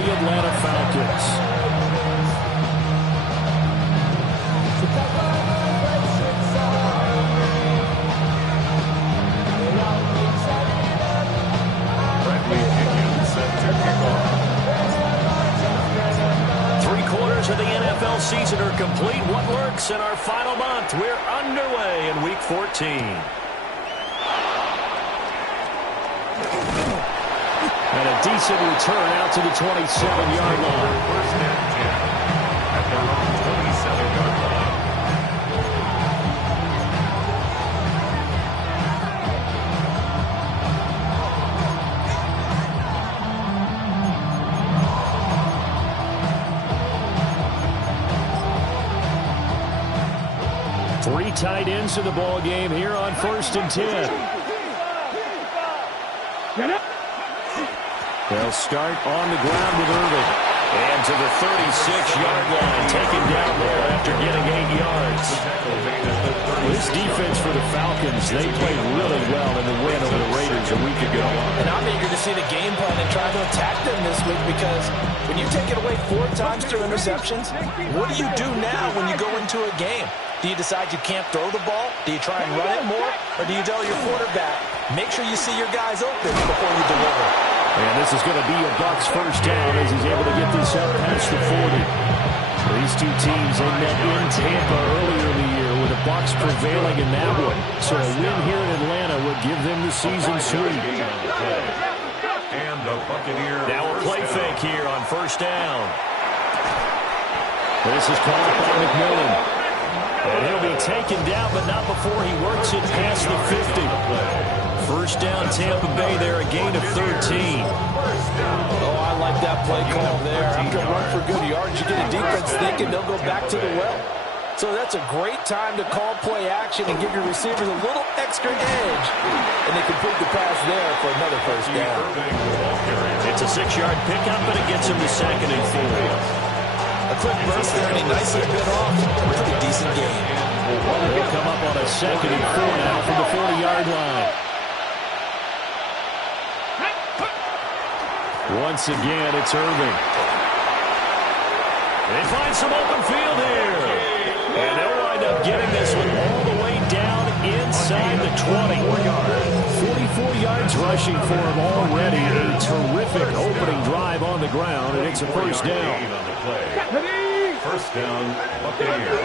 the Atlanta Falcons. Of the NFL season are complete. What works in our final month? We're underway in Week 14. And a decent return out to the 27-yard line. First and 10 at their own 27-yard line. 3 tight ends to the ball game here on 1st and 10. They'll start on the ground with Irving. And to the 36-yard line, taken down there after getting 8 yards. This defense for the Falcons, they played really well in the win over the Raiders a week ago. And I'm eager to see the game plan and try to attack them this week, because when you take it away 4 times through interceptions, what do you do now when you go into a game? Do you decide you can't throw the ball? Do you try and run it more? Or do you tell your quarterback, make sure you see your guys open before you deliver? And this is going to be a Bucs first down as he's able to get this up past the 40. These two teams, they met in Tampa earlier in the year with the Bucs prevailing in that one. So a win here in Atlanta would give them the season sweep. And the Buccaneers. Now a play fake here on first down. This is called by McMillan. And he'll be taken down, but not before he works it past the 50. First down, Tampa Bay there, a gain of 13. Oh, I like that play call there. After a run for good yards, you get a defense thinking they'll go back to the well. So that's a great time to call play action and give your receivers a little extra edge. And they complete the pass there for another first down. It's a 6-yard pickup, but it gets him to 2nd and 4. A quick burst there, and he nicely bit off a pretty decent game. They'll come up on a 2nd and 4 now from the 40-yard line. Once again, it's Irving. They find some open field here. And they'll wind up getting this one all the way down inside the 20. 44 yards rushing for him already. A terrific opening drive on the ground, and it's a first down. First down, Buccaneers.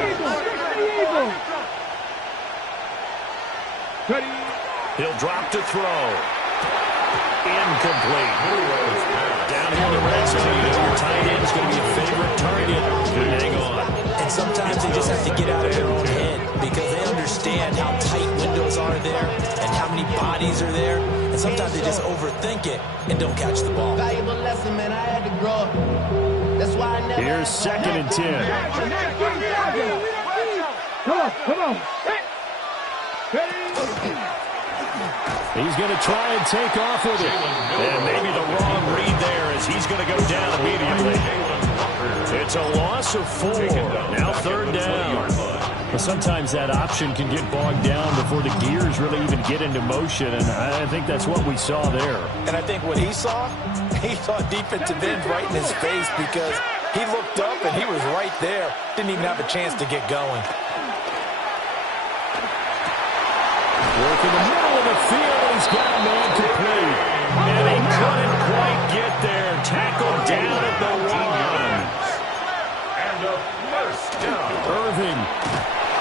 He'll drop to throw. Incomplete. Down here in the red zone, your tight end is going to be a favorite target. Hang on. And sometimes they just have to get out of their own head, because they understand how tight windows are there and how many bodies are there. And sometimes they just overthink it and don't catch the ball. Valuable lesson, man. I had to grow up. That's why I never. Here's 2nd and 10. Come on. He's going to try and take off with it. And maybe the wrong read there, as he's going to go down immediately. It's a loss of 4. Now 3rd down. But sometimes that option can get bogged down before the gears really even get into motion, and I think that's what we saw there. And I think what he saw defensive end right in his face, because he looked up and he was right there. Didn't even have a chance to get going. Work in the middle of the field, and he's got a man complete. And he couldn't quite get there. Tackled down at the 1. And a first down. Irving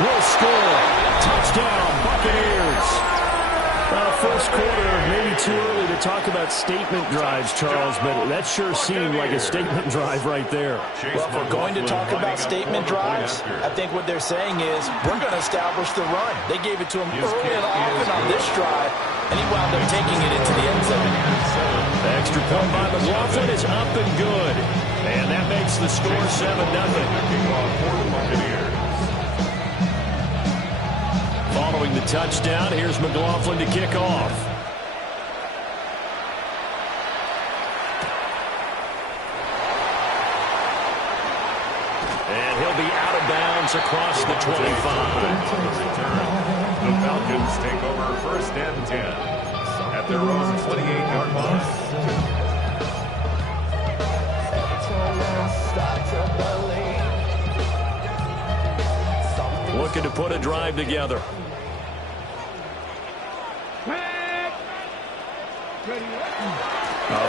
will score. Touchdown, Buccaneers. First quarter, maybe too early to talk about statement drives, Charles, but that sure seemed like a statement drive right there. Well, if we're going to talk about statement drives, I think what they're saying is we're going to establish the run. They gave it to him early and often on this drive, and he wound up taking it into the end zone. The extra point by McLaughlin is up and good, and that makes the score 7-0. Following the touchdown, here's McLaughlin to kick off. And he'll be out of bounds across the 25. The Falcons take over first and 10 at their own 28-yard line. Looking to put a drive together.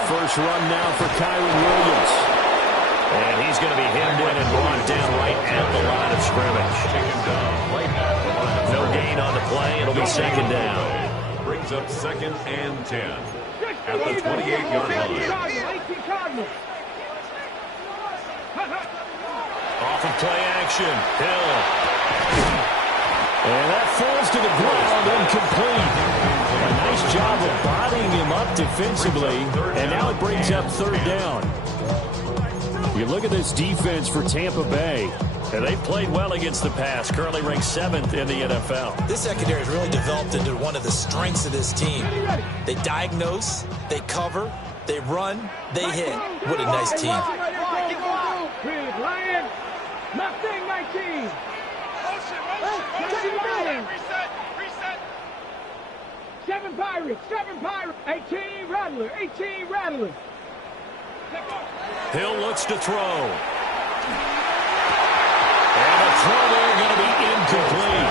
First run now for Kyron Williams. And he's going to be hemmed in and brought down right at the line of scrimmage. No gain on the play. It'll be second down. Brings up 2nd and 10 at the 28-yard line. Off of play action. Hill. And that falls to the ground, incomplete. A nice job of bodying him up defensively, and now it brings up third down. You look at this defense for Tampa Bay. And they played well against the pass, currently ranked 7th in the NFL. This secondary has really developed into one of the strengths of this team. They diagnose, they cover, they run, they hit. What a nice team. Lion, nothing 19. Reset. 7 Pirates. 18 Rattler. Hill looks to throw. And the throw there going to be incomplete.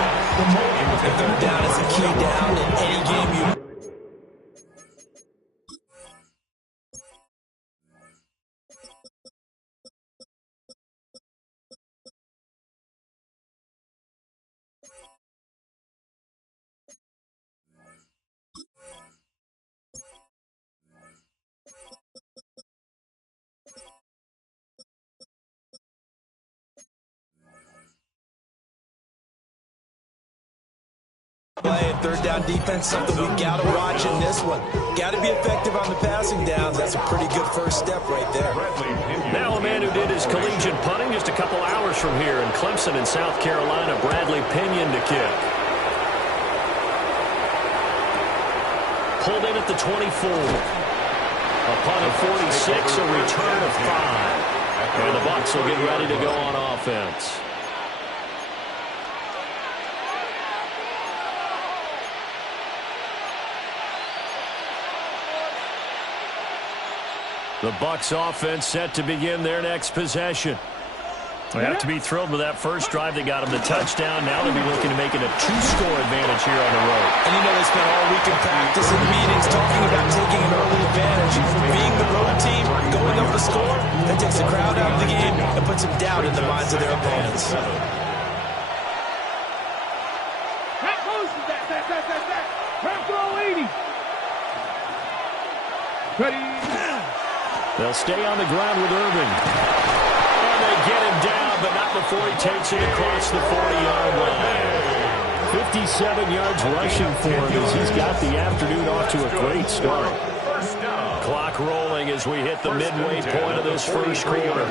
The third down is a key down in any game you... Play third down defense, something we got to watch in this one. Got to be effective on the passing downs. That's a pretty good first step right there. Now a man who did his collegiate punting just a couple hours from here in Clemson in South Carolina, Bradley Pinion to kick. Pulled in at the 24. Upon a 46, a return of 5. And the Bucs will get ready to go on offense. The Bucs offense set to begin their next possession. They have to be thrilled with that first drive. They got them the touchdown. Now they'll be looking to make it a 2-score advantage here on the road. And you know they spent all week in practice and meetings talking about taking an early advantage. Being the road team, going up the score, that takes the crowd out of the game and puts some doubt in the minds of their opponents. They'll stay on the ground with Irving. And they get him down, but not before he takes it across the 40-yard line. 57 yards rushing for him as he's got the afternoon off to a great start. Clock rolling as we hit the midway point of this first quarter.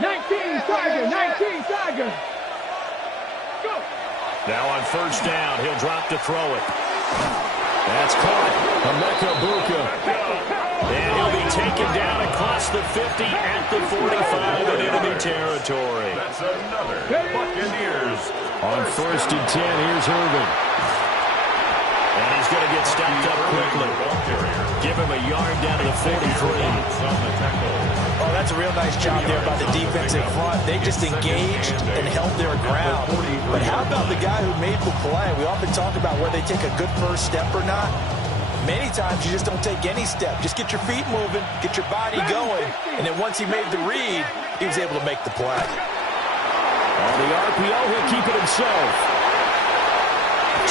19 Tiger. Go. Now on first down, he'll drop to throw it. That's caught. Emeka Bucc. And he'll be taken down across the 50 at the 45 in enemy territory. That's another Buccaneers. On first and 10, here's Irving. And he's going to get stopped up quickly. Give him a yard down to the 43. Oh, that's a real nice job there by the defense in front. They just engaged and held their ground. But how about the guy who made the play? We often talk about where they take a good first step or not. Many times you just don't take any step. Just get your feet moving, get your body going, and then once he made the read, he was able to make the play. On the RPO, he'll keep it himself.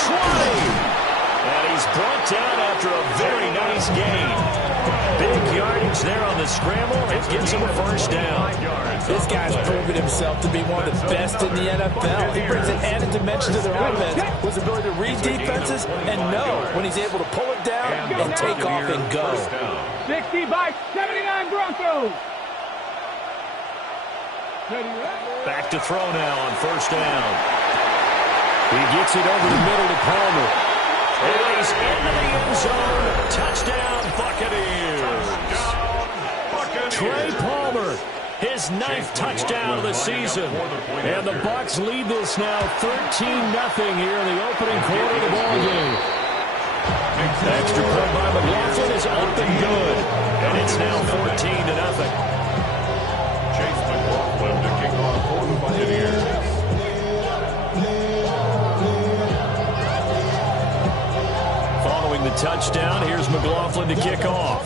20! And he's brought down after a very nice gain. Big yardage there on the scramble. It gives him a first down. This guy's proven himself to be one of the best in the NFL. He brings an added dimension to their offense with his ability to read defenses and know when he's able to pull it down and take off and go. 60 by 79 Broncos. Back to throw now on first down. He gets it over the middle to Palmer. And he's into the end zone. Touchdown, Buccaneers. Trey Palmer, his 9th touchdown of the season. And the Bucs lead this now 13-0 here in the opening quarter of the ballgame. Extra point by McLaughlin is up and good. And it's now 14-0. to kick off.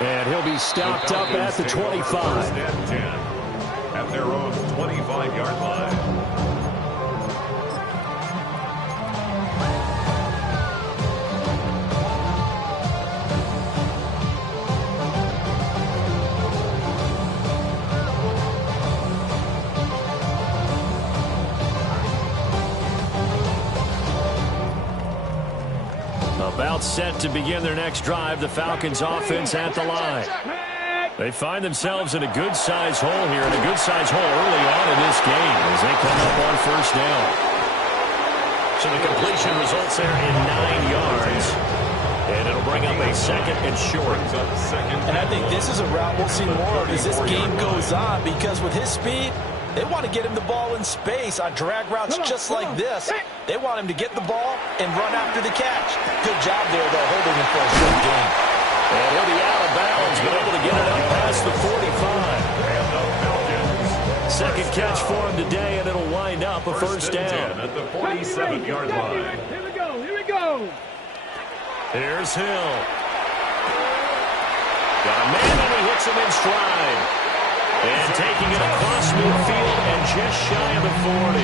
And he'll be stopped up at the 25. At their own 25-yard line. About set to begin their next drive, the Falcons offense at the line. They find themselves in a good-sized hole here, and a good-sized hole early on in this game as they come up on first down. So the completion results there in 9 yards, and it'll bring up a second and short. And I think this is a route we'll see more of as this game goes on, because with his speed, they want to get him the ball in space on drag routes just like this. They want him to get the ball and run after the catch. Good job there, though, holding him for a short gain. And he'll be out of bounds, but able to get it up past the 45. Second catch for him today, and it'll wind up a first down. At the 47-yard line. Here we go. Here we go. Here's Hill. Got a man, and he hits him in stride. And taking it across midfield and just shy of the 40.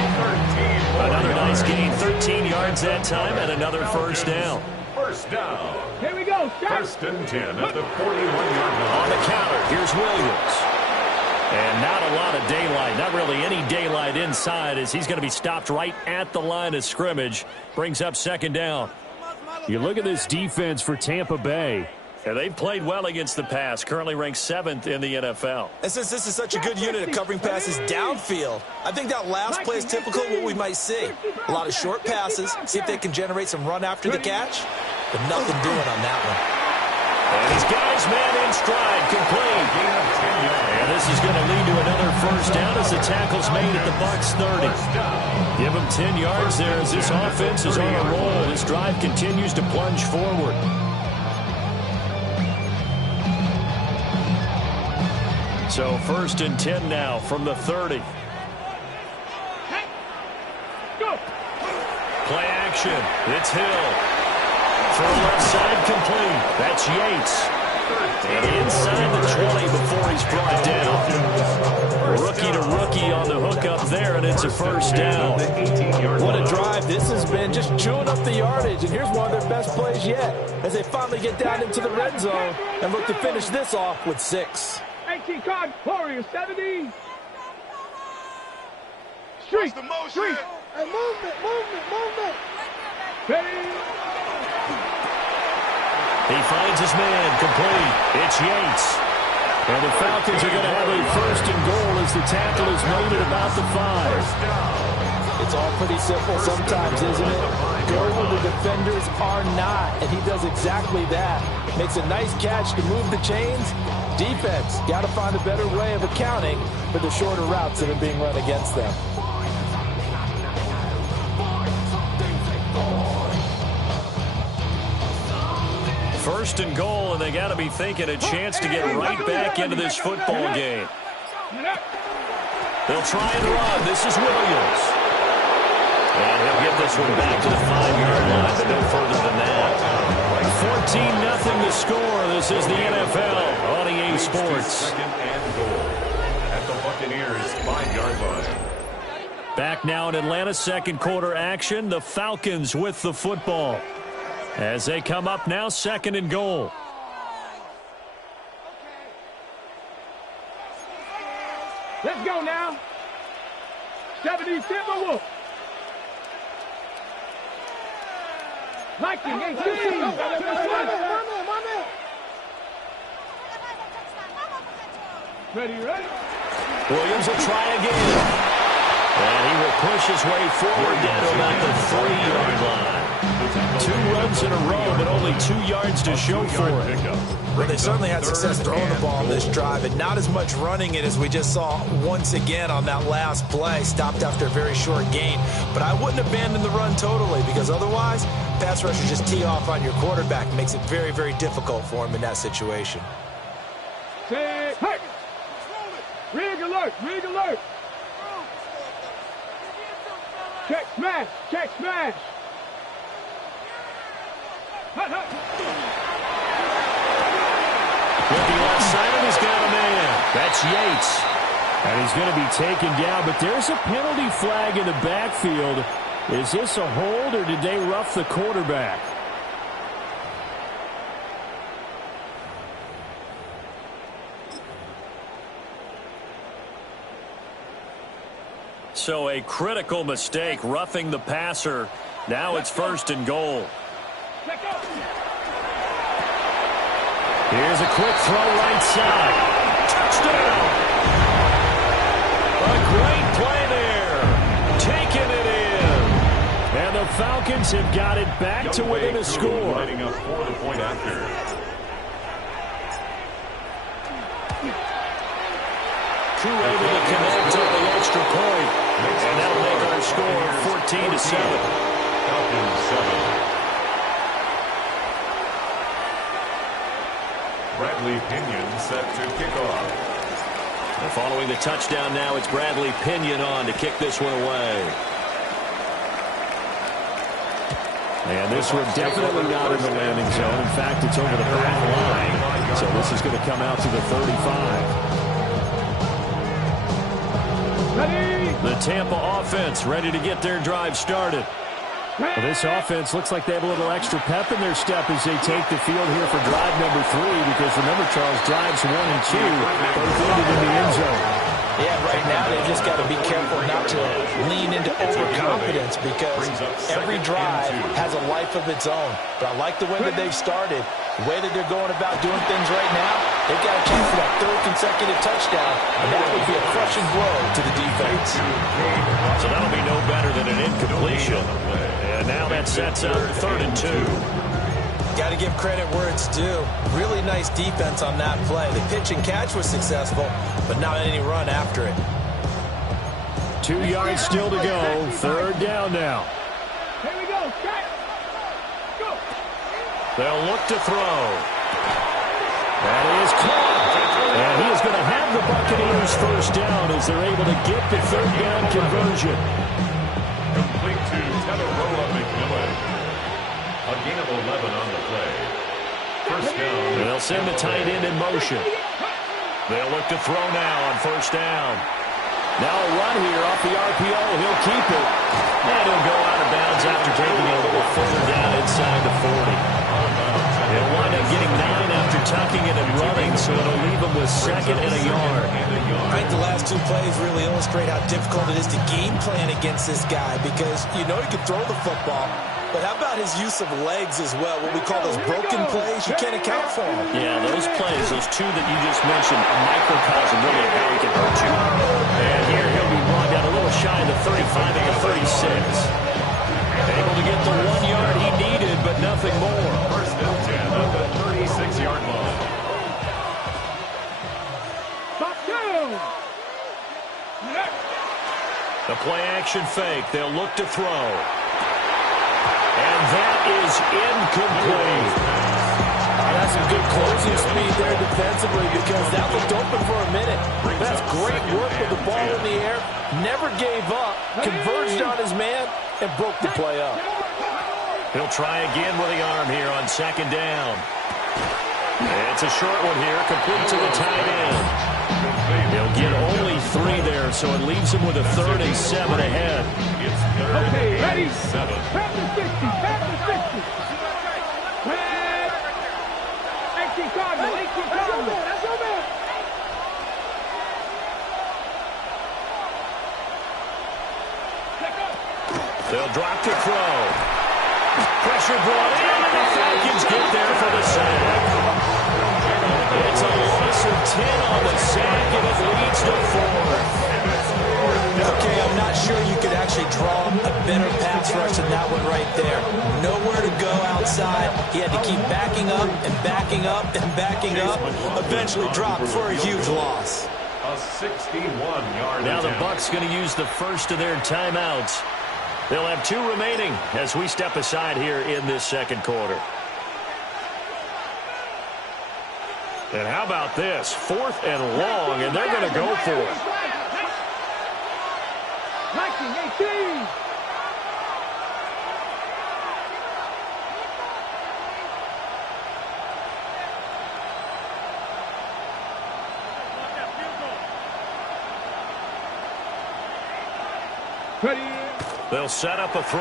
Another nice gain, 13 yards that time, and another first down. First down. Here we go. First and 10 at the 41-yard line. On the counter, here's Williams. And not a lot of daylight, not really any daylight inside, as he's going to be stopped right at the line of scrimmage. Brings up second down. You look at this defense for Tampa Bay. And they've played well against the pass, currently ranked 7th in the NFL. And since this is such a good unit at covering passes downfield, I think that last play is typical of what we might see. A lot of short passes, see if they can generate some run after the catch, but nothing doing on that one. And he's got his man in stride, complete. And this is going to lead to another first down as the tackle's made at the Bucs 30. Give him 10 yards there as this offense is on a roll. This drive continues to plunge forward. So first and 10 now from the 30. Go. Play action. It's Hill. From left side, complete. That's Yates. And inside the 20 before he's brought down. Rookie to rookie on the hook up there, and it's a first down. What a drive this has been, just chewing up the yardage. And here's one of their best plays yet as they finally get down into the red zone and look to finish this off with 6. 18 card, Warriors, 70. Street. Street. Hey, movement. Ready. He finds his man, complete. It's Yates. And the Falcons are going to have a first and goal as the tackle is made at about the 5. It's all pretty simple sometimes, isn't it? Go where the defenders are not, and he does exactly that. Makes a nice catch to move the chains. Defense, got to find a better way of accounting for the shorter routes that are being run against them. First and goal, and they got to be thinking a chance to get right back into this football game. They'll try and run. This is Williams. And he'll get this one back to the 5-yard line, but no further than that. 14-0 the score. This is the NFL on EA Sports. Second and goal at the Buccaneers 5-yard line. Back now in Atlanta, second quarter action. The Falcons with the football as they come up now, second and goal. Let's go now. 70 Timberwolves. Viking 18. Ready. Williams will try again. And he will push his way forward down to about the 3-yard line. 2 runs in a row, but only 2 yards to show for it. Well, they certainly had success throwing the ball on this drive, and not as much running it as we just saw once again on that last play. Stopped after a very short gain. But I wouldn't abandon the run totally, because otherwise, pass rushers just tee off on your quarterback. Makes it very, very difficult for him in that situation. Hey. Rig alert. Check smash. Check smash. Hut, hut. Looking left side, and he's got a man. That's Yates. And he's going to be taken down, but there's a penalty flag in the backfield. Is this a hold, or did they rough the quarterback? So a critical mistake, roughing the passer. Now it's 1st and goal. Here's a quick throw right side. Touchdown! A great play there. Taking it in. And the Falcons have got it back to within a score. Lighting up for the point after. Able to connect on the extra point. And that'll make our score 14-7. Falcons 7. Bradley Pinion set to kick off. And following the touchdown now, it's Bradley Pinion on to kick this one away. And this one definitely not in the landing zone. In fact, it's over the back line. So this is going to come out to the 35. The Tampa offense ready to get their drive started. Well, this offense looks like they have a little extra pep in their step as they take the field here for drive number 3, because remember, Charles, drives 1 and 2 both ended in the end zone. Yeah, right now they just got to be careful not to lean into overconfidence, because every drive has a life of its own. But I like the way that they've started, the way that they're going about doing things right now. They've got a chance for that 3rd consecutive touchdown, and that would be a crushing blow to the defense. So that'll be no better than an incompletion. And now that sets up 3rd and 2. Got to give credit where it's due. Really nice defense on that play. The pitch and catch was successful, but not any run after it. 2 yards still to go. 3rd down now. Here we go. Check. Go. They'll look to throw. That is caught. And he is going to have the Buccaneers 1st down as they're able to get the 3rd down conversion. Complete to Teteroa McMillan. A gain of 11 on the play. 1st down. They'll send the tight end in motion. They'll look to throw now on 1st down. Now a run here off the RPO. He'll keep it. And he'll go out of bounds after taking a little further down inside the 40. He'll wind up getting 9 after tucking it and running, so it'll leave him with 2nd and a yard. I think the last 2 plays really illustrate how difficult it is to game plan against this guy, because you know he can throw the football, but how about his use of legs as well? What we call those broken plays, you can't account for them. Yeah, those plays, those 2 that you just mentioned, a microcosm really of how he can hurt you. And here he'll be brought down a little shy of the 35 and a 36. Able to get the 1 yard he needed, but nothing more. 1st and 10 at the 36-yard line. The play-action fake. They'll look to throw. And that is incomplete. That's some good closing speed there defensively, because that looked open for a minute. That's great work with the ball in the air. Never gave up. Converged on his man and broke the play up. He'll try again with the arm here on 2nd down. It's a short one here, complete to the tight end. He'll get only 3 there, so it leaves him with a 3rd and 7 ahead. It's 3rd Okay, ready? and 7. Pass the 60. Pass the 60. Pass. 18 Cardinal. 18 Cardinal. That's your man. They'll drop to throw. Pressure brought in, and the Falcons get there for the sack. It's a loss of 10 on the sack, and it leads to 4. Okay, I'm not sure you could actually draw a better pass rush than that one right there. Nowhere to go outside. He had to keep backing up and backing up and backing up. Eventually dropped for a huge loss. A 61-yard Now the attempt. Bucs going to use the first of their timeouts. They'll have 2 remaining as we step aside here in this 2nd quarter. And how about this? 4th and long, and they're going to go for it. 19, 18. They'll set up a throw.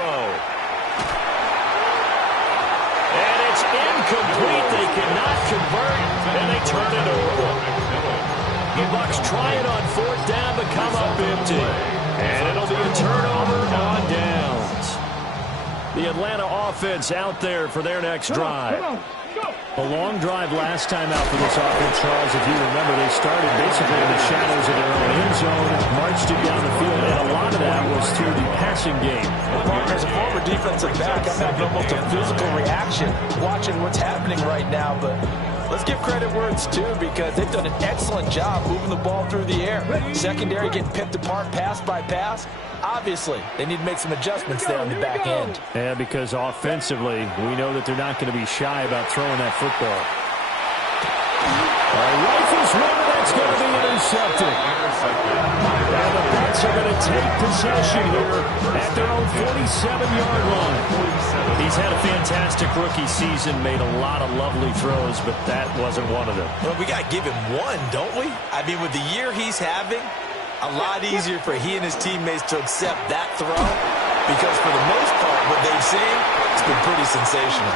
And it's incomplete. They cannot convert, and they turn it over. The Bucs try it on 4th down, but come up empty. And it'll be a turnover on downs. The Atlanta offense out there for their next drive. Go. A long drive last time out for this offense, Charles. If you remember, they started basically in the shadows of their own end zone, marched it down the field, and a lot of that was through the passing game. As a former defensive back, I'm having almost a physical reaction watching what's happening right now, but let's give credit where it's due because they've done an excellent job moving the ball through the air. Secondary getting picked apart pass by pass. Obviously, they need to make some adjustments there on the back end. Yeah, because offensively, we know that they're not going to be shy about throwing that football. A rifles one, that's going to be intercepted. And the Bucs are going to take possession here at their own 47-yard line. He's had a fantastic rookie season, made a lot of lovely throws, but that wasn't one of them. Well, we got to give him one, don't we? I mean, with the year he's having, a lot easier for he and his teammates to accept that throw because for the most part, what they've seen, it's been pretty sensational.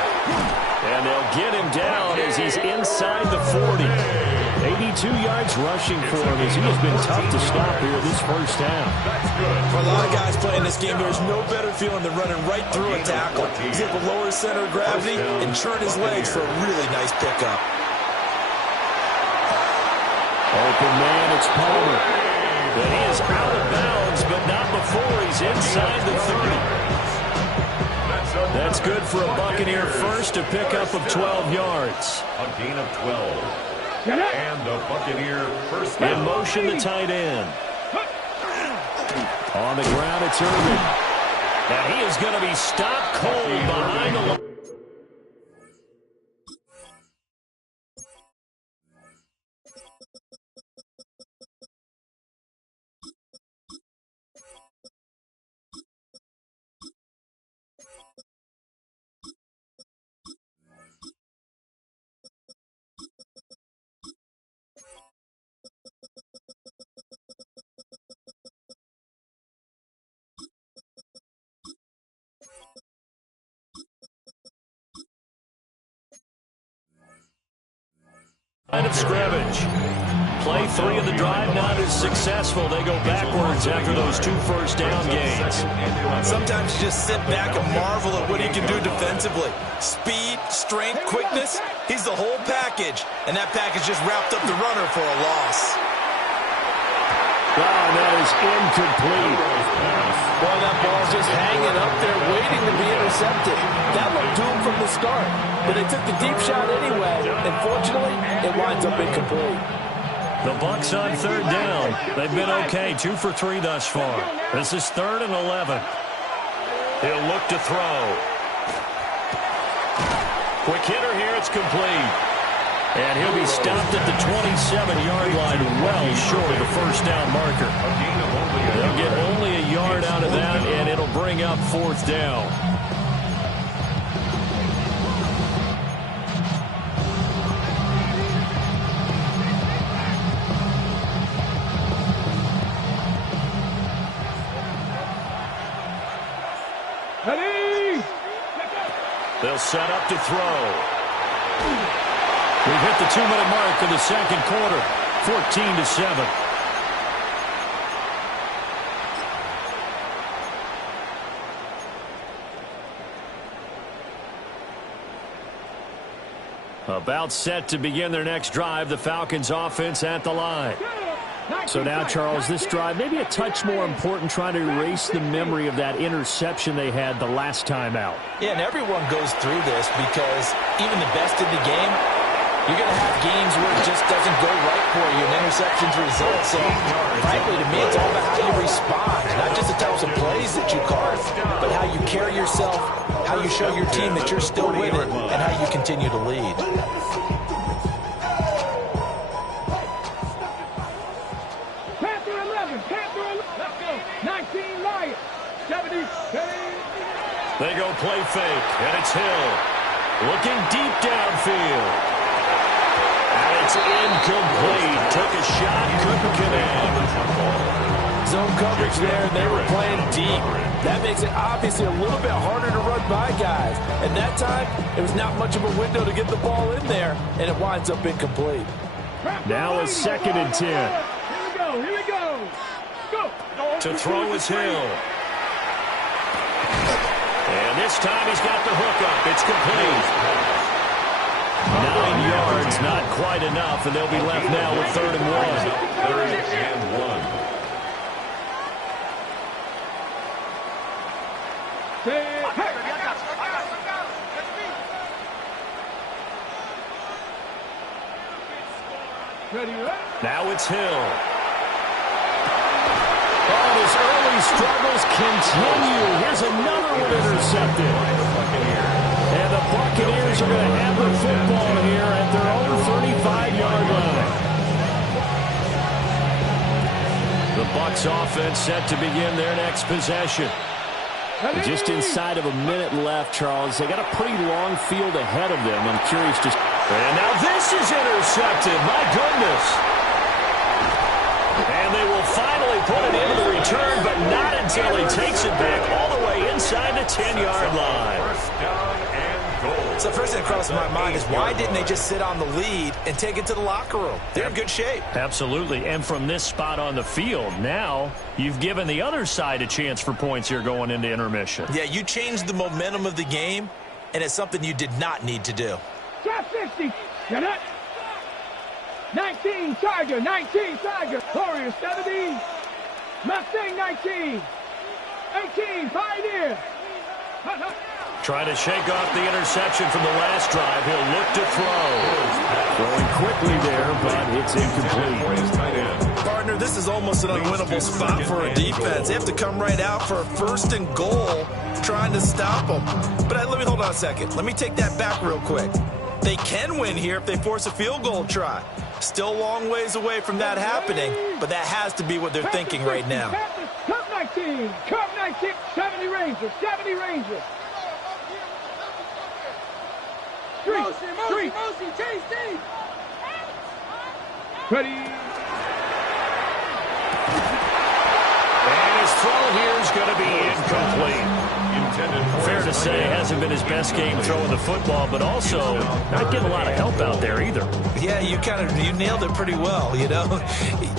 And they'll get him down as he's inside the 40. 82 yards rushing for him as he has been tough to stop here this first half. For a lot of guys playing this game, there's no better feeling than running right through a tackle. He's able to lower his center of gravity and churn his legs for a really nice pickup. Open man, it's Palmer. And he is out of bounds, but not before he's inside the 30. That's good for a Buccaneer first, a pickup of 12 yards. A gain of 12. And the Buccaneer first down. In motion, the tight end. On the ground, it's Irvin. And he is going to be stopped cold behind the line. Line of scrimmage. Play 3 of the drive not as successful. They go backwards after those 2 first down gains. Sometimes you just sit back and marvel at what he can do defensively. Speed, strength, quickness, he's the whole package. And that package just wrapped up the runner for a loss. Wow, that is incomplete. Well, that ball's just hanging up there waiting to be intercepted. That looked doomed from the start. But they took the deep shot anyway. And fortunately, it winds up incomplete. The Bucs on 3rd down. They've been okay, 2 for 3 thus far. This is 3rd and 11. He'll look to throw. Quick hitter here, it's complete. And he'll be stopped at the 27-yard line, well short of the first down marker. They'll get only a yard out of that, and it'll bring up 4th down. They'll set up to throw. We've hit the 2-minute mark of the second quarter, 14-7. About set to begin their next drive, the Falcons offense at the line. So now, Charles, this drive maybe a touch more important, trying to erase the memory of that interception they had the last time out. Yeah, and everyone goes through this because even the best in the game, you're going to have games where it just doesn't go right for you and interceptions result. So, frankly, to me, it's all about how you respond. Not just the types of plays that you call, but how you carry yourself, how you show your team that you're still with it, and how you continue to lead. Panther 11. Let's go. 19 Lions. 70. They go play fake, and it's Hill. Looking deep downfield. And it's incomplete. Took a shot, couldn't connect. Zone coverage there, and they were playing deep. That makes it obviously a little bit harder to run by guys. And that time, it was not much of a window to get the ball in there, and it winds up incomplete. Now it's 2nd and 10. Here we go. Go. To throw is Hill. And this time he's got the hook up. It's complete. 9 yards, not quite enough, and they'll be left now with 3rd and 1. 3rd and 1. Now it's Hill. Oh, his early struggles continue. Here's another one intercepted. And the Buccaneers are going to have the football here at their own 35-yard line. The Bucs offense set to begin their next possession. Just inside of a minute left, Charles. They got a pretty long field ahead of them. I'm curious just... And now this is intercepted. My goodness. And they will finally put it into the return, but not until he takes it back all the way inside the 10-yard line. First down and goal. So first thing that crosses my mind is why didn't they just sit on the lead and take it to the locker room? They're in good shape. Absolutely. And from this spot on the field, now you've given the other side a chance for points here going into intermission. Yeah, you changed the momentum of the game, and it's something you did not need to do. Top 60. Get it. 19 Tiger. 19 Tiger. Warrior 70. Mustang 19. 18 Pioneer. Trying to shake off the interception from the last drive. He'll look to throw. Throwing quickly there, but it's incomplete. Partner, this is almost an unwinnable spot for a defense. They have to come right out for a 1st and goal trying to stop them. But let me hold on a second. Let me take that back real quick. They can win here if they force a field goal try. Still a long ways away from that happening, but that has to be what they're thinking right now. Cup 19. Cup 19. 70 Rangers. 70 Rangers. Street. Chase deep. Ready. And his throw here is going to be incomplete. Fair to say, hasn't been his best game throwing the football, but also not getting a lot of help out there either. Yeah, you nailed it pretty well, you know.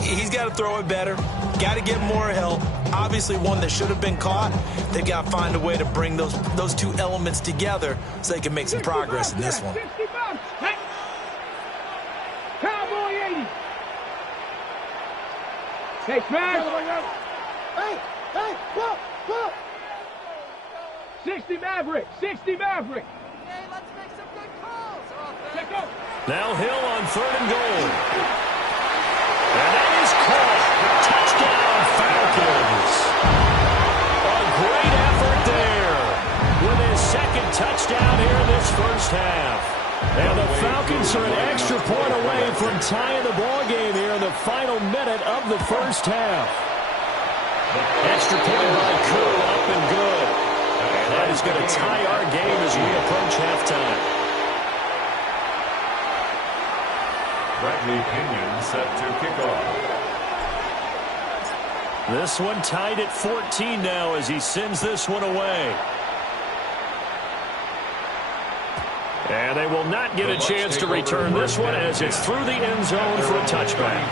He's got to throw it better, got to get more help. Obviously one that should have been caught. They've got to find a way to bring those two elements together so they can make some progress in this one. Cowboy 80. Hey, smash. Hey, look. 60 Maverick. 60 Maverick. Okay, let's make some good calls. Now Hill on 3rd and goal. And that is caught. Touchdown, Falcons. A great effort there with his 2nd touchdown here in this first half. And the Falcons are an extra point away from tying the ball game here in the final minute of the first half. Extra point by Koo, up and good. And that is going to tie our game as we approach halftime. Bradley Pinion set to kick off. This one tied at 14 now as he sends this one away. And they will not get a chance to return this one as it's through the end zone for a touchback.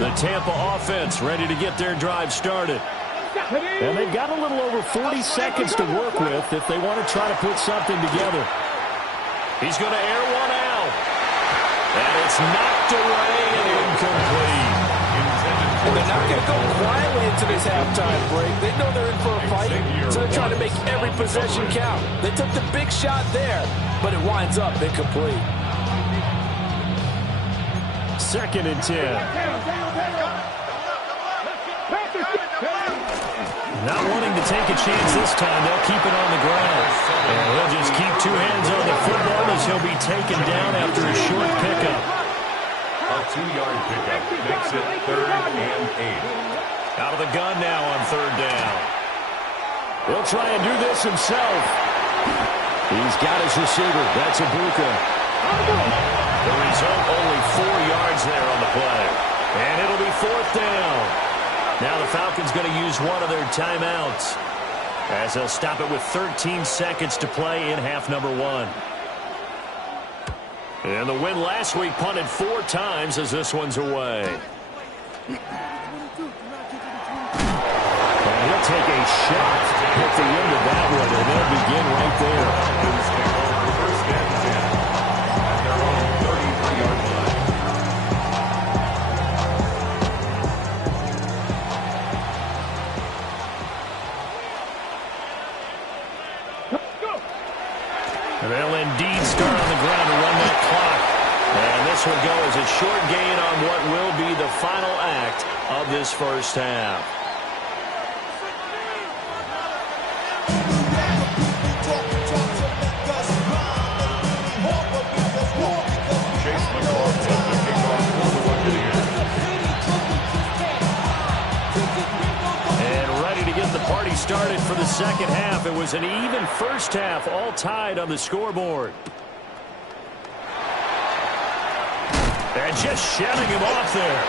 The Tampa offense ready to get their drive started. And they've got a little over 40 seconds to work with if they want to try to put something together. He's going to air one out. And it's knocked away and incomplete. And they're not going to go quietly into this halftime break. They know they're in for a fight, so they're trying to make every possession count. They took the big shot there, but it winds up incomplete. 2nd and 10. Not wanting to take a chance this time, they'll keep it on the ground. And he'll just keep 2 hands on the football as he'll be taken down after a short pickup. A 2-yard pickup makes it 3rd and 8. Out of the gun now on 3rd down. He'll try and do this himself. He's got his receiver. That's Ibuka. The result, only 4 yards there on the play. And it'll be 4th down. Now the Falcons going to use one of their timeouts, as they'll stop it with 13 seconds to play in half number 1. And the win last week punted 4 times as this one's away. And he'll take a shot at the end of that one, and they'll begin right there. First and 10 at their own 33-yard line. And they'll indeed start on the ground to run that clock. And this will go as a short gain on what will be the final act of this first half. Started for the second half. It was an even first half, all tied on the scoreboard. And just shutting him off there.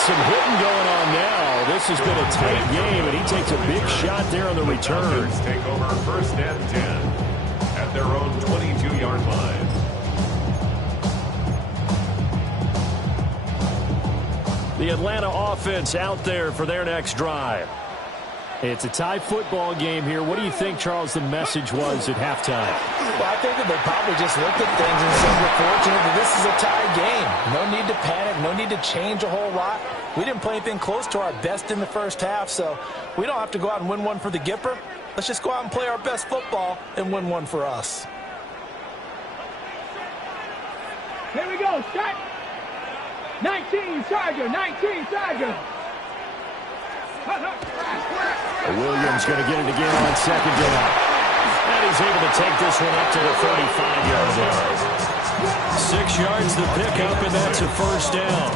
Some hitting going on now. This has been a tight game, and he takes a big shot there on the return. Take over first and 10 at their own 22-yard line. The Atlanta offense out there for their next drive. It's a tie football game here. What do you think, Charles, the message was at halftime? Well, I think that they probably just looked at things and said, we're fortunate that this is a tie game. No need to panic. No need to change a whole lot. We didn't play anything close to our best in the first half, so we don't have to go out and win one for the Gipper. Let's just go out and play our best football and win one for us. Here we go. Start. 19 Charger. 19 Charger. Williams going to get it again on second down. And he's able to take this one up to the 35-yard line. 6 yards to pick up, and that's a first down.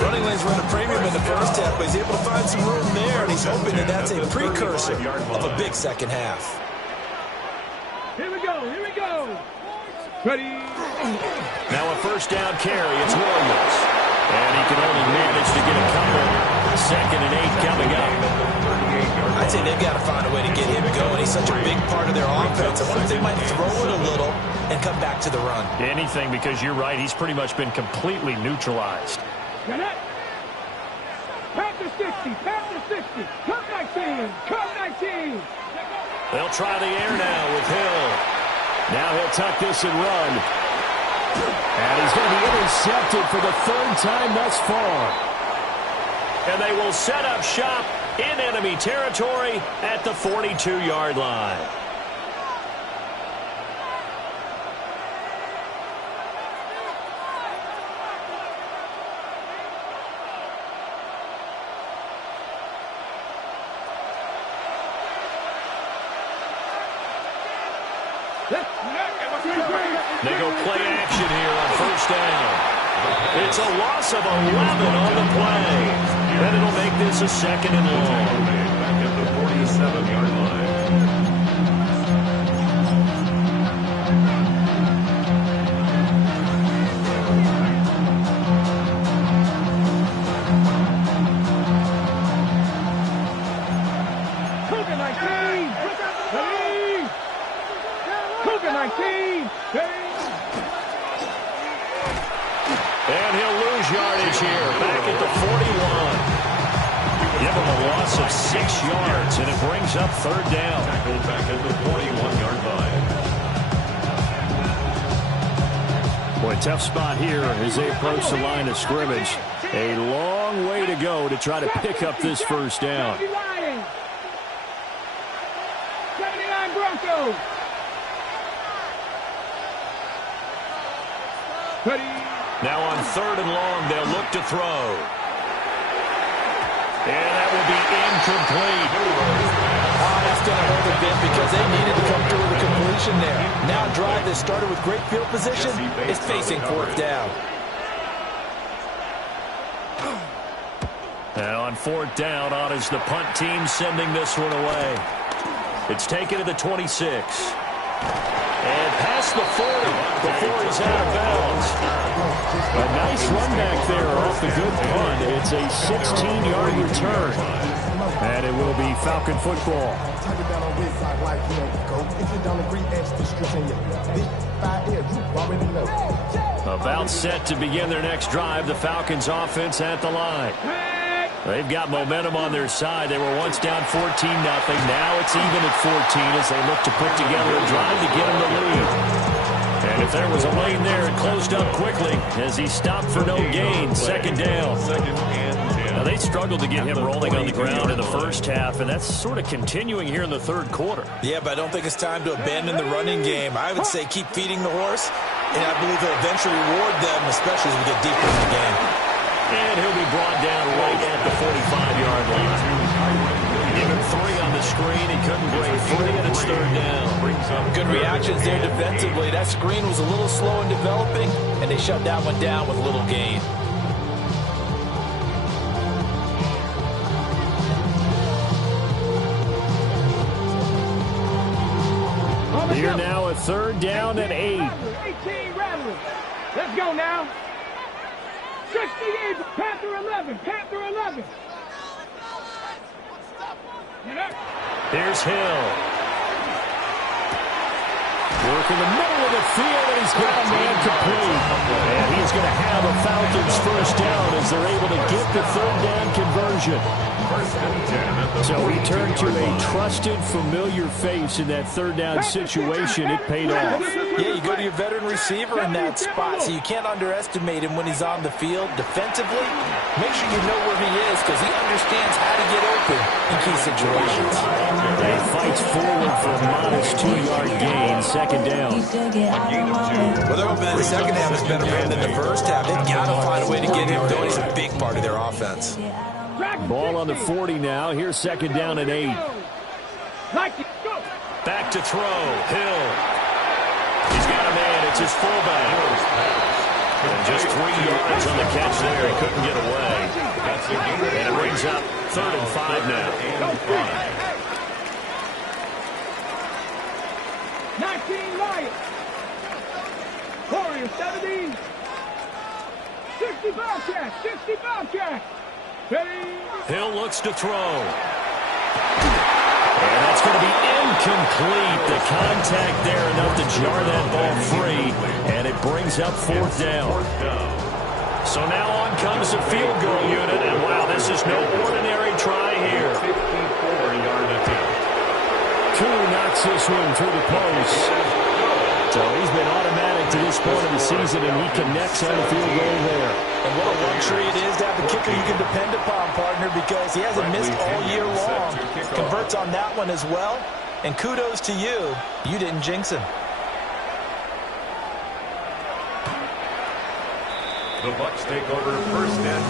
Running lanes were at a premium in the first half, but he's able to find some room there, and he's hoping that that's a precursor of a big second half. Here we go. Here we go. Ready. Now a first down carry. It's Williams. And he can only manage to get a couple. 2nd and 8 coming up. I'd say they've got to find a way to get him going. He's such a big part of their offense. I wonder if they might throw it a little and come back to the run. Anything, because you're right. He's pretty much been completely neutralized. Panther 60. Panther 60. Come 19. Come 19. They'll try the air now with Hill. Now he'll tuck this and run. And he's going to be intercepted for the 3rd time thus far. And they will set up shop in enemy territory at the 42-yard line. They go play action here on first down. It's a loss of 11 on the play. And it'll make this a 2nd and long. Back at the 47-yard line. Cougar 19. Ready. Cougar 19. Ready. And he'll lose yardage here. Back at the 41. Give him a loss of 6 yards, and it brings up 3rd down. Tackled back at the 41-yard line. Boy, tough spot here as they approach the line of scrimmage. A long way to go to try to pick up this first down. 79 Broncos. Ready. Now on 3rd and long, they'll look to throw. And that will be incomplete. Oh, that's going to hurt a bit because they needed to come through with a completion there. Now a drive that started with great field position is facing 4th down. Now on 4th down, on is the punt team sending this one away. It's taken to the 26. And past the 40 before he's out of bounds. A nice run back there off the good punt. It's a 16-yard return. And it will be Falcon football. About set to begin their next drive. The Falcons offense at the line. They've got momentum on their side. They were once down 14-0. Now it's even at 14 as they look to put together a drive to get them the lead. And if there was a lane there, it closed up quickly as he stopped for no gain. Second down. Now, they struggled to get him rolling on the ground in the first half, and that's sort of continuing here in the third quarter. Yeah, but I don't think it's time to abandon the running game. I would say keep feeding the horse, and I believe he'll eventually reward them, especially as we get deeper in the game. And he'll be brought down right at the 45-yard line. Give him 3 on the screen. He couldn't break free, and it's third down. Good reactions there defensively. That screen was a little slow in developing, and they shut that one down with little gain. Here now a third down and 8. 18 Rattler. Let's go now. 68, Panther 11, Panther 11. Here's Hill. Work in the middle of the field, and he's got a man complete. And he's going to have a Falcons first down as they're able to get the third down conversion. So he turned to a trusted, familiar face in that third down situation. It paid off. Yeah, you go to your veteran receiver in that spot, so you can't underestimate him when he's on the field. Defensively, make sure you know where he is because he understands how to get open in key situations. He fights forward for a modest 2-yard gain. Second down. Well, they're hoping that the second half is better for him than the first half. They've got to find a way to get him going. He's a big part of their offense. Ball on the 40 now. Here's second down and 8. Back to throw. Hill. He's got a man. It's his fullback. And just 3 yards on the catch there. He couldn't get away. And it brings up third and 5 now. 19 Lions. Warriors 17. 60 Bobcats. 60 Bobcats. Hill looks to throw. And that's going to be incomplete. The contact there enough to jar that ball free. And it brings up fourth down. So now on comes the field goal unit. And wow, this is no ordinary try here. 54-yard attempt. Koo knocks this one through the post. So he's been automatic to this point of the season, and he connects on the field goal there. And what a luxury it is to have a kicker you can depend upon, partner, because he hasn't missed all year long. Converts on that one as well. And kudos to you. You didn't jinx him. The Bucs take over first and 10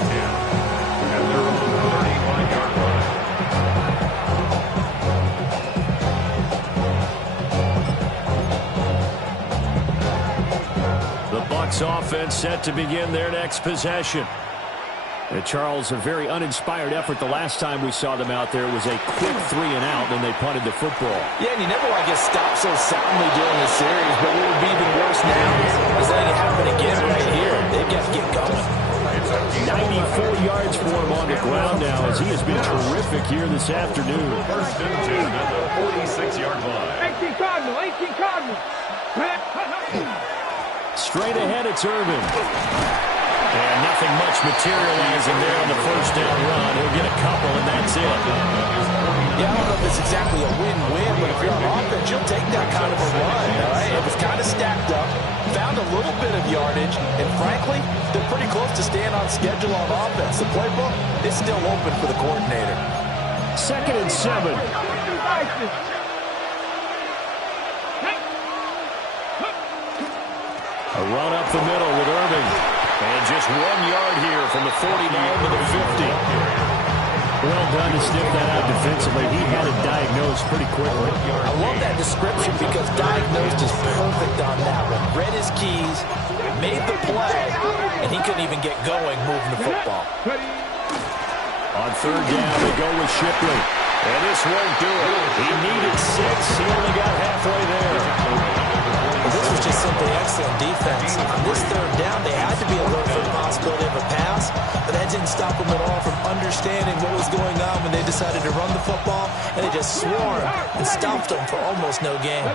at their own 31-yard line. The Bucs offense set to begin their next possession. And Charles, a very uninspired effort the last time we saw them out there. It was a quick 3 and out, and they punted the football. Yeah, and you never want to get stopped so soundly during the series, but what would be even worse now is letting it happen again right here. They've got to get going. 94 yards for him on the ground now as he has been terrific here this afternoon. First and 10 at the 46-yard line. 18 Cardinal, 18 Cardinal. Straight ahead, it's Irvin. And nothing much materializing there on the first down run. He'll get a couple, and that's it. Yeah, I don't know if it's exactly a win-win, but if you're on offense, you'll take that kind of a run, all right? It was kind of stacked up, found a little bit of yardage, and frankly, they're pretty close to staying on schedule on offense. The playbook is still open for the coordinator. Second and 7. A run up the middle with Irving. And just 1 yard here from the 49 to the 50. Well done to sniff that out defensively. He had it diagnosed pretty quickly. I love that description because diagnosed is perfect on that one. Read his keys, made the play, and he couldn't even get going moving the football. On third down, they go with Shipley. And this won't do it. He needed 6. He only got halfway there. simply excellent defense. On this third down, they had to be alert for the possibility of a pass, but that didn't stop them at all from understanding what was going on when they decided to run the football, and they just swarmed and stopped them for almost no gain.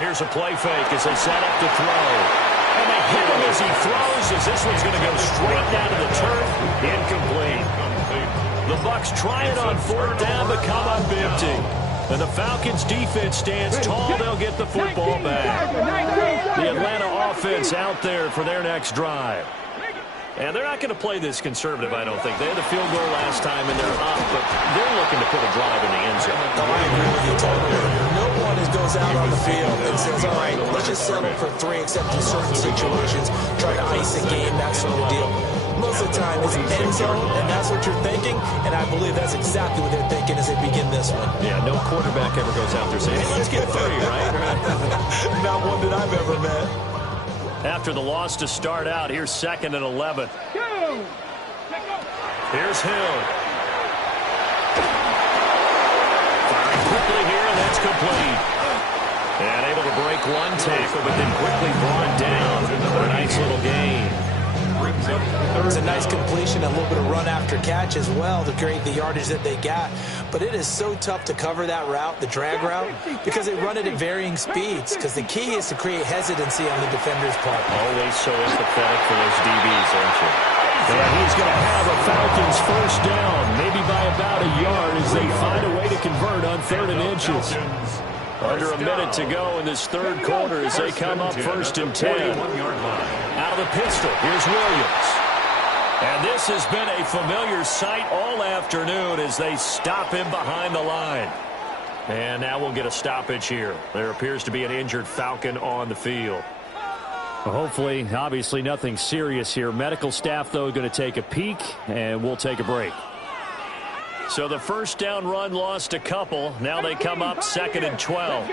Here's a play fake as they set up to throw. And they hit him as he throws, as this one's going to go straight down to the turf. Incomplete. The Bucs try it on fourth down, but come up empty. And the Falcons' defense stands tall. They'll get the football back. The Atlanta offense out there for their next drive. And they're not going to play this conservative, I don't think. They had a field goal last time, and they're up, but they're looking to put a drive in the end zone. No, I agree with you totally. No one goes out on the field and says, all right, let's just settle for 3, except in certain situations, try to ice a game, that sort of deal. Most of the time, it's end zone, and that's what you're thinking, and I believe that's exactly what they're thinking as they begin this one. Yeah, no quarterback ever goes out there saying, hey, let's get 30, right? Not one that I've ever met. After the loss to start out, here's 2nd and 11. Here's Hill. Firing quickly here, and that's complete. And able to break one tackle, but then quickly brought down for a nice little gain. There was a nice completion, a little bit of run after catch as well to create the yardage that they got. But it is so tough to cover that route, the drag route, because they run it at varying speeds. Because the key is to create hesitancy on the defender's part. Always so empathetic for those DBs, aren't you? And he's going to have a Falcons first down, maybe by about a yard as they find a way to convert on 3rd and inches. Under a minute to go in this third quarter as they come up 1st and 10. Out of the pistol, here's Williams. And this has been a familiar sight all afternoon as they stop him behind the line. And now we'll get a stoppage here. There appears to be an injured Falcon on the field. Well, hopefully, obviously nothing serious here. Medical staff, though, going to take a peek, and we'll take a break. So the first down run lost a couple. Now they come up 2nd and 12.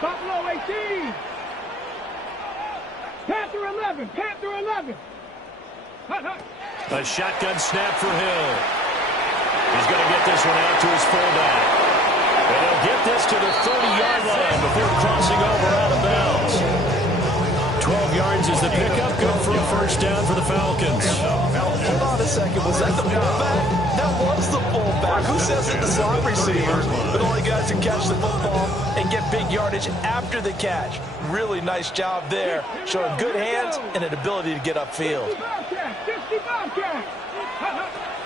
Buffalo 18. Panther 11. Panther 11. A shotgun snap for Hill. He's going to get this one out to his fullback. And he'll get this to the 30-yard line before crossing over out of bounds. 12 yards is the pickup. Good for a first down for the Falcons. Hold on a second. Was that the fullback? That was the fullback. Who says that the slot receivers are the only guys who catch the football and get big yardage after the catch? Really nice job there. Showing good hands and an ability to get upfield.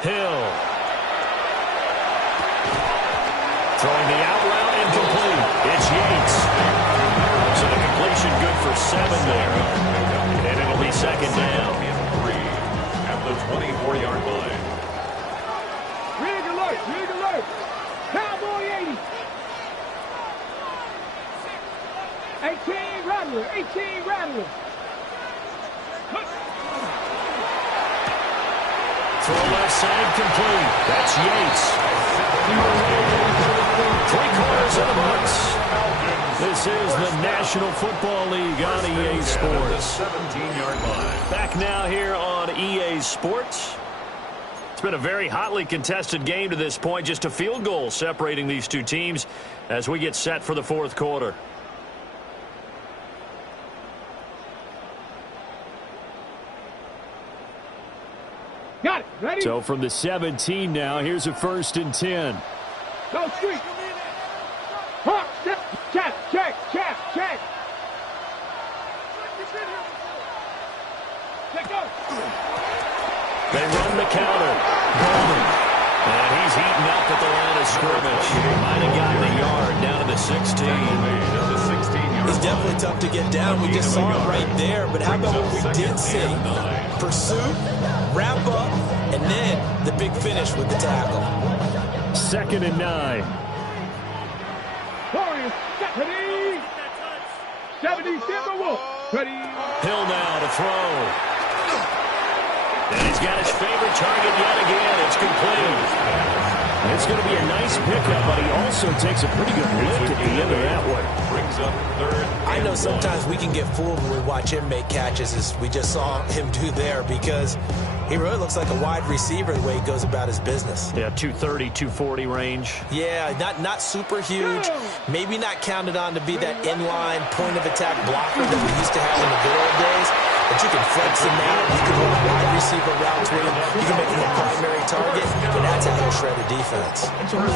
Hill. Throwing the out route incomplete. It's Yates. So the completion good for 7 there. And it'll be 2nd down. At the 24-yard line. Rig alert. Rig alert. Cowboy 80. 18 Rattler. 18 Rattler. Throw left side complete. That's Yates. 3/4 of the Bucs. This is the National Football League on EA Sports. 17-yard line. Back now here on EA Sports. It's been a very hotly contested game to this point. Just a field goal separating these two teams as we get set for the fourth quarter. Got it. Ready? So from the 17 now, here's a 1st and 10. Go street. Hop, step, check, check, check, check. Check go. They run the counter. Golden. And he's heating up at the line of scrimmage. Might have gotten a yard down to the 16. It's definitely tough to get down. We just saw it right there. But how about what we did see? Pursuit, wrap up, and then the big finish with the tackle. 2nd and 9. Warriors, ready. 70 Timberwolves. Ready. Hill now to throw. And he's got his favorite target yet again. It's complete. It's going to be a nice pickup, but he also takes a pretty good lift at the end of that one. Brings up third. I know sometimes we can get fooled when we watch him make catches, as we just saw him do there, because he really looks like a wide receiver the way he goes about his business. Yeah, 230, 240 range. Yeah, not super huge. Maybe not counted on to be that inline point-of-attack blocker that we used to have in the good old days. But you can flex him out. You can run wide receiver routes with him. You can make him a primary target, and that's how he'll shred a defense.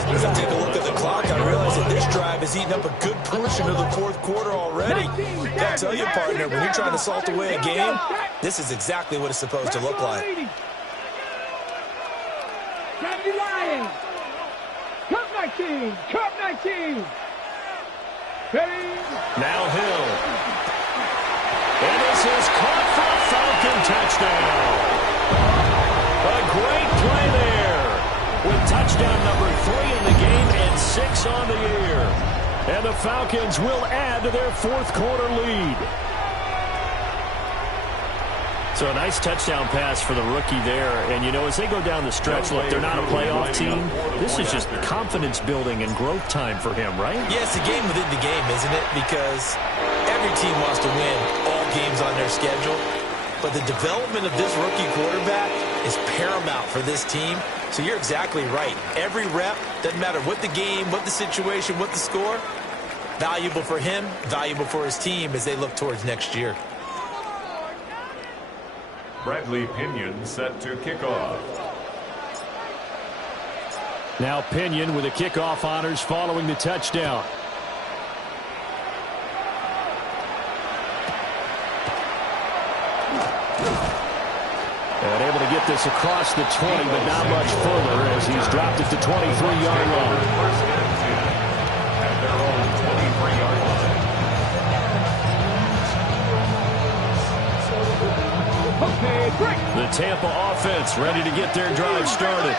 As I take a look at the clock, I realize that this drive has eaten up a good portion of the fourth quarter already. Gotta tell you, partner, when you're trying to salt away a game, this is exactly what it's supposed to look like. Candy Lions. Cup 19. Cup 19. Ready? Now Hill. And this is caught for a Falcon touchdown. A great play there. With touchdown number 3 in the game and 6 on the year. And the Falcons will add to their fourth quarter lead. So a nice touchdown pass for the rookie there. And, you know, as they go down the stretch, look, they're not a playoff team. This is just confidence building and growth time for him, right? Yeah, it's a game within the game, isn't it? Because every team wants to win all games on their schedule. But the development of this rookie quarterback is paramount for this team. So you're exactly right. Every rep, doesn't matter what the game, what the situation, what the score, valuable for him, valuable for his team as they look towards next year. Bradley Pinion set to kick off. Now Pinion with the kickoff honors following the touchdown. And able to get this across the 20, but not much further as he's dropped it to 23-yard line. First and 10 at their own 23-yard line. The Tampa offense ready to get their drive started.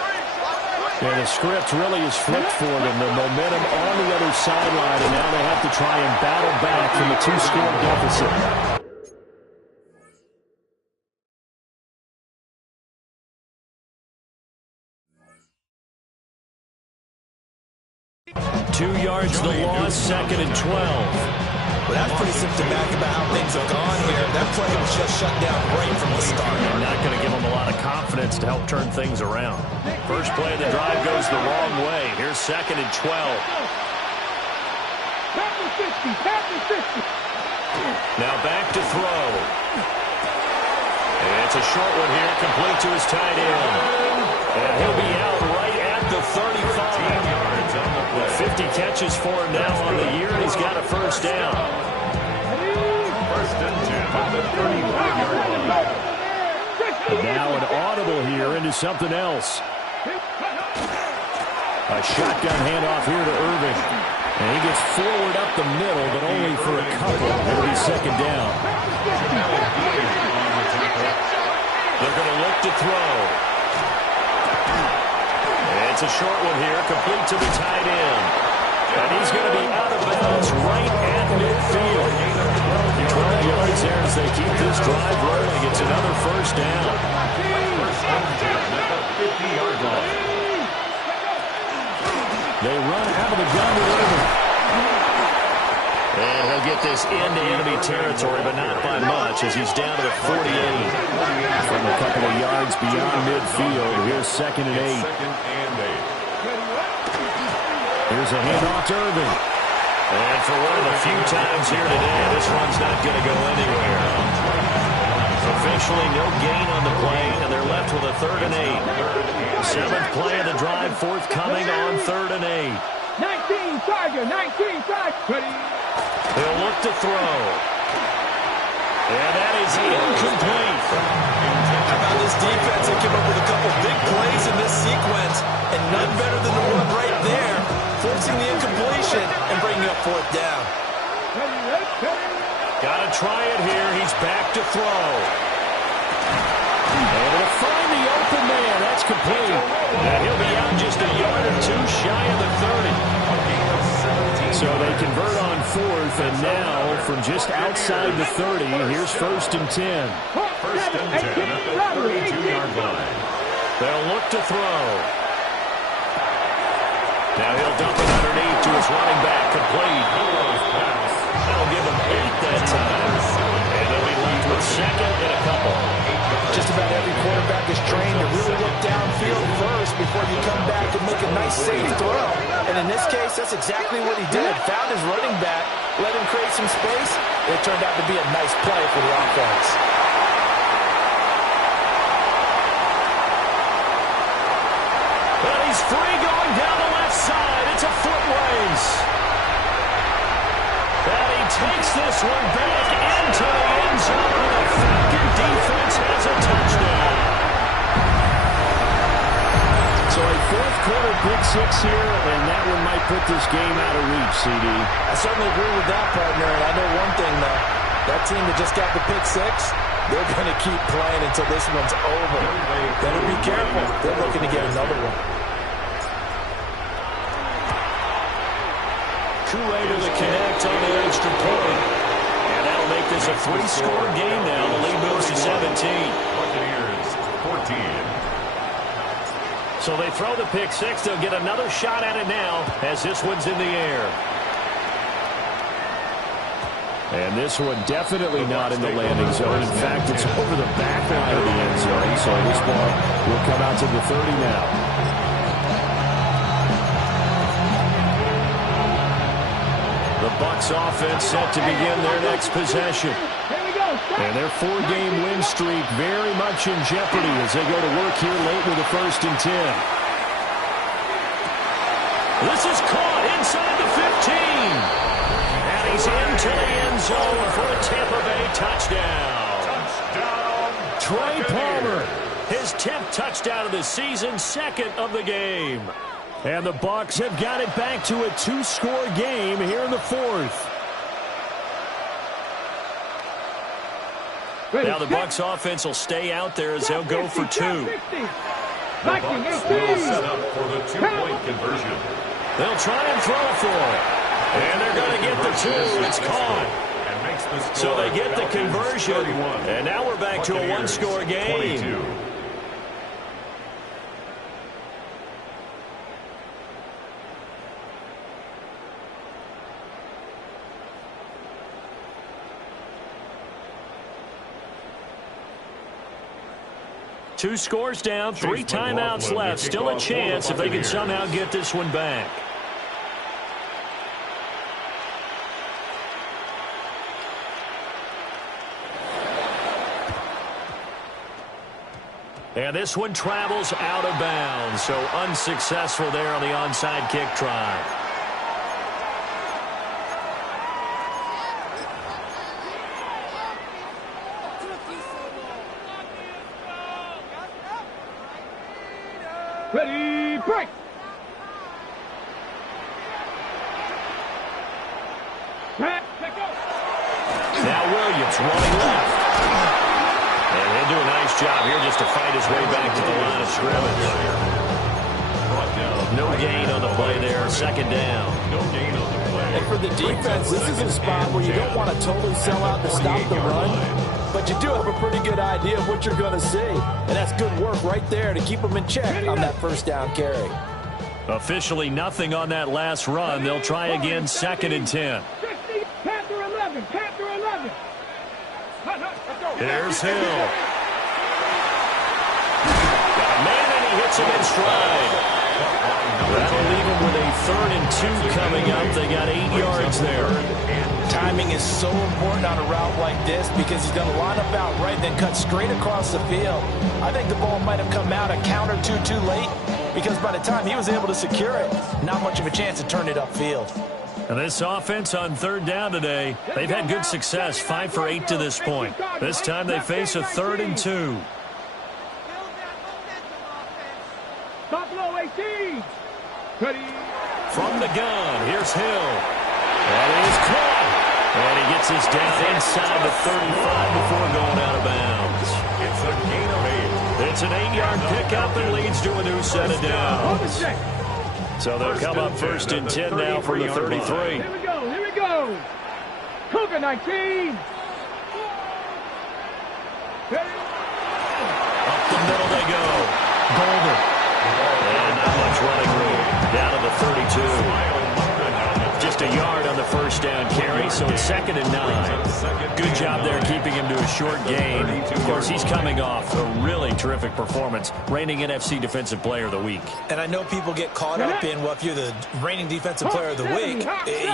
And the script really is flipped for them. The momentum on the other sideline, and now they have to try and battle back from a 2-score deficit. 2 yards the loss, 2nd and 12. Well, that's pretty symptomatic about how things have gone here. That play was just shut down right from the start. And not going to give them a lot of confidence to help turn things around. First play of the drive goes the wrong way. Here's 2nd and 12. Now back to throw. And it's a short one here, complete to his tight end. And he'll be out right at the 35. 50 catches for him now on the year, and he's got a first down. First and 10 on the 35-yard line. And now an audible here into something else. A shotgun handoff here to Irving. And he gets forward up the middle, but only for a couple. It'll be 2nd down. They're going to look to throw. It's a short one here, complete to the tight end. And he's going to be out of bounds right at midfield. 12 yards there as they keep this drive rolling. It's another first down. First and 10 at the 50-yard line. They run out of the gun with Irving. And he'll get this into enemy territory, but not by much as he's down to the 48. From a couple of yards beyond midfield, here's 2nd and 8. Here's a handoff to Irving. And for one of the few times here today, this one's not going to go anywhere. Officially no gain on the play, and they're left with a 3rd and 8. 7th play of the drive, forthcoming on 3rd and 8. 19 Tiger, 19 Tiger. They'll look to throw. And that is incomplete. How about this defense? They came up with a couple big plays in this sequence, and none better than the one right there, forcing the incompletion and bringing up 4th down. Got to try it here. He's back to throw. Able to find the open man. That's complete. And he'll be out just a yard or two shy of the 30. So they convert on 4th, and now from just outside the 30, here's 1st and 10. First and 10 at the 32-yard line. They'll look to throw. Now he'll dump it underneath to his running back, complete. That'll give him 8 that time. And they'll be left with second and a couple. Just about every quarterback is trained to really look downfield first before you come back and make a nice, safe throw. And in this case, that's exactly what he did. Found his running back, let him create some space. It turned out to be a nice play for the offense. But he's free going down the left side. It's a foot race. And he takes this one back into the end zone. The Falcon defense has a touchdown. So a fourth-quarter pick six here, and that one might put this game out of reach, CD. I certainly agree with that, partner. And I know one thing, though. That team that just got the pick six, they're going to keep playing until this one's over. Better be careful. They're looking to get another one. Kool-Aid to the connect on the extra point. And that'll make this a 3-score game now. The lead moves to 17. Buccaneers, 14. So they throw the pick six. They'll get another shot at it now as this one's in the air. And this one definitely not in the landing zone. In fact, it's over the back line of the end zone. So this ball will come out to the 30 now. The Bucs offense set to begin their next possession. And their 4-game win streak very much in jeopardy as they go to work here late with a 1st and 10. This is caught inside the 15. And he's into the end zone for a Tampa Bay touchdown. Trey Palmer, his 10th touchdown of the season, 2nd of the game. And the Bucs have got it back to a 2-score game here in the 4th. Now the Bucs offense will stay out there as they'll go for 2. The Bucs will set up for the 2-point conversion. They'll try and throw for it. And they're going to get the 2. It's caught. So they get the conversion. And now we're back to a 1-score game. 22. Two scores down, 3 timeouts left. Still a chance if they can somehow get this one back. And this one travels out of bounds, so unsuccessful there on the onside kick try. Ready, break! Now Williams running left. And he'll do a nice job here just to fight his way back to the line of scrimmage. No gain on the play there, 2nd down. No gain on the play. And for the defense, this is a spot where you don't want to totally sell out to stop the run, but you do have a pretty good idea of what you're going to see. And that's good work right there to keep them in check on that 1st down carry. Officially nothing on that last run. They'll try again, 2nd and 10. Panther 11, Panther 11. Here's Hill. Got a man and he hits him in stride. That'll leave him with a 3rd and 2 coming up. They got 8 yards there. Timing is so important on a route like this because he's going to line up out right, then cut straight across the field. I think the ball might have come out a count or two too late because by the time he was able to secure it, not much of a chance to turn it upfield. And this offense on 3rd down today, they've had good success, 5 for 8 to this point. This time they face a 3rd and 2. Top low 18. Ready. From the gun, here's Hill. That is caught. And he gets this down inside the 35 before going out of bounds. It's a gain of 8. It's an 8-yard pickup and leads to a new set of downs. So they'll come up 1st and 10 now from the 33. Here we go, here we go. Cougar 19. Up the middle they go. Golden. And not much running room. Down to the 35. touchdown carry, so it's 2nd and 9. Good job there keeping him to a short gain. Of course, he's coming off a really terrific performance, reigning NFC Defensive Player of the Week. And I know people get caught up in, well, if you're the reigning Defensive Player of the Week,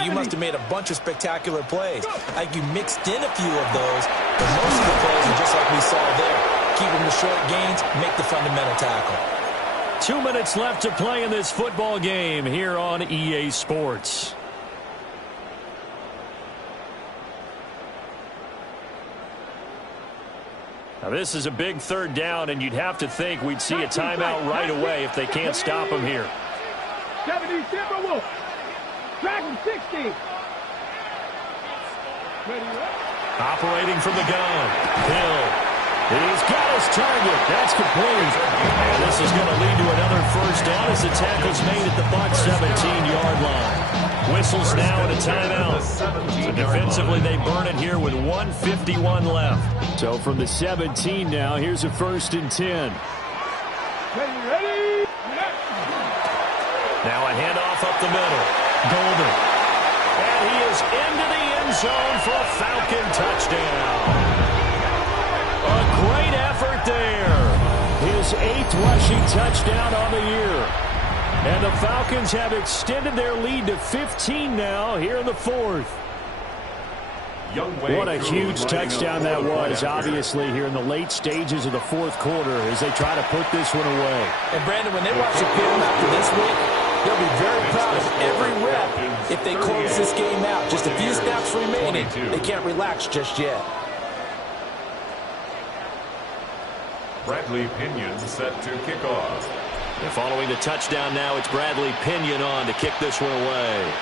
you must have made a bunch of spectacular plays. Like you mixed in a few of those, but most of the plays are just like we saw there. Keep them to short gains, make the fundamental tackle. 2 minutes left to play in this football game here on EA Sports. Now this is a big 3rd down, and you'd have to think we'd see a timeout right away if they can't stop him here. 70, Timberwolf. Dragon 60. Operating from the gun. Hill. He's got his target. That's complete. And this is going to lead to another 1st down as the tackle's made at the Bucs 17-yard line. Whistles now and a timeout. So defensively, they burn it here with 1:51 left. So from the 17 now, here's a 1st and 10. Ready? Now a handoff up the middle. Golden. And he is into the end zone for a Falcon touchdown. A great effort there. His 8th rushing touchdown on the year. And the Falcons have extended their lead to 15 now here in the 4th. What a huge touchdown that was, obviously, here in the late stages of the 4th quarter as they try to put this one away. And, Brandon, when they watch the film after this week, they'll be very proud of every rep if they close this game out. Just a few snaps remaining. They can't relax just yet. Bradley Pinion set to kick off. And following the touchdown now, it's Bradley Pinion on to kick this one away.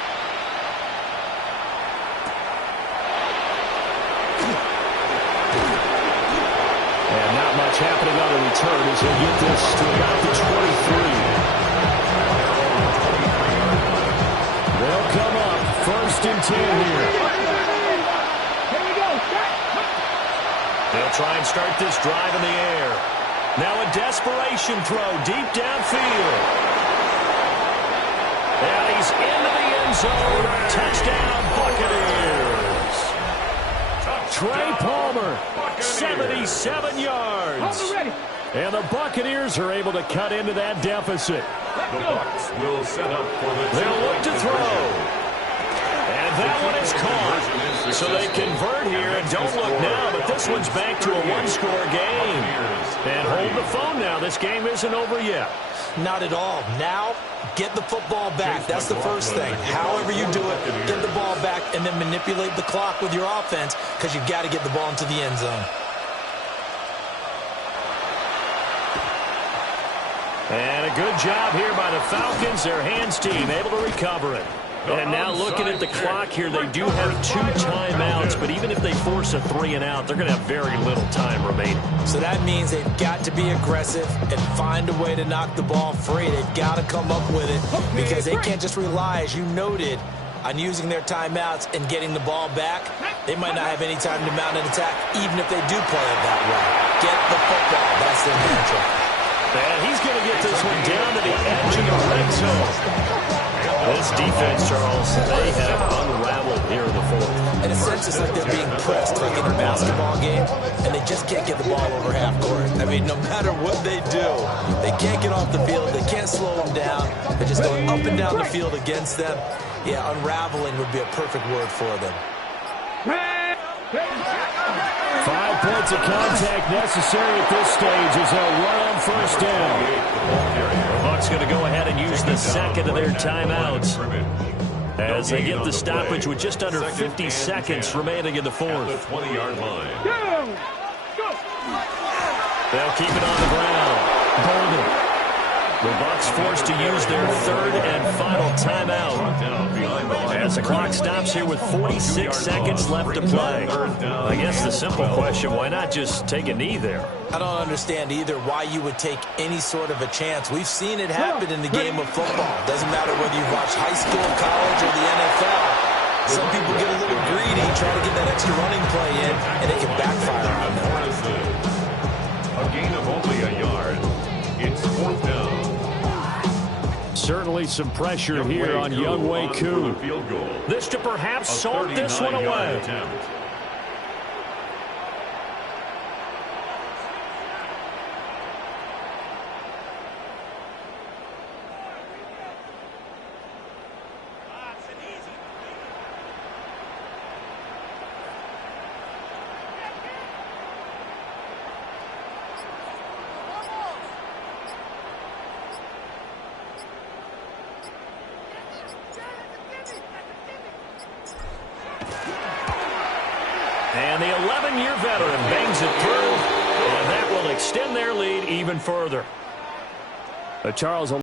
And not much happening on the return as they get this to about the 23. They'll come up 1st and 10 here. Here we go. They'll try and start this drive in the air. Now a desperation throw deep downfield. And he's into the end zone. Touchdown, Buccaneers. Trey Palmer, 77 yards. And the Buccaneers are able to cut into that deficit. The Bucs will set up for the They'll look to throw. And that one is caught. So they convert here, and don't look now, but this one's back to a 1-score game. And hold the phone now. This game isn't over yet. Not at all. Now, get the football back. That's the first thing. However you do it, get the ball back and then manipulate the clock with your offense because you've got to get the ball into the end zone. And a good job here by the Falcons, their hands team, able to recover it. And now looking at the clock here, they do have 2 timeouts, but even if they force a 3-and-out, they're going to have very little time remaining. So that means they've got to be aggressive and find a way to knock the ball free. They've got to come up with it because they can't just rely, as you noted, on using their timeouts and getting the ball back. They might not have any time to mount an attack, even if they do play it that way. Get the football. That's their mantra. And he's going to get this one down to the edge of the red zone. This defense, Charles, they have unraveled here in the 4th. In a sense, it's like they're being pressed like in a basketball game, and they just can't get the ball over half court. I mean, no matter what they do, they can't get off the field. They can't slow them down. They're just going up and down the field against them. Yeah, unraveling would be a perfect word for them. 5 points of contact necessary at this stage as they'll run on 1st down. The Bucs going to go ahead and use the 2nd of their timeouts as they get the stoppage with just under 50 seconds remaining in the 4th. The 20-yard line. They'll keep it on the ground. Golden. The Bucs forced to use their 3rd and final timeout as the clock stops here with 46 seconds left to play. I guess the simple question, why not just take a knee there? I don't understand either why you would take any sort of a chance. We've seen it happen in the game of football. Doesn't matter whether you watch high school, college, or the NFL. Some people get a little greedy, try to get that extra running play in, and it can backfire on them. A gain of only a yard. It's 4th down. Certainly some pressure here on Young Wei Koo. This to perhaps salt this one away. Attempt. And the 11-year veteran bangs it through, and that will extend their lead even further. Charles,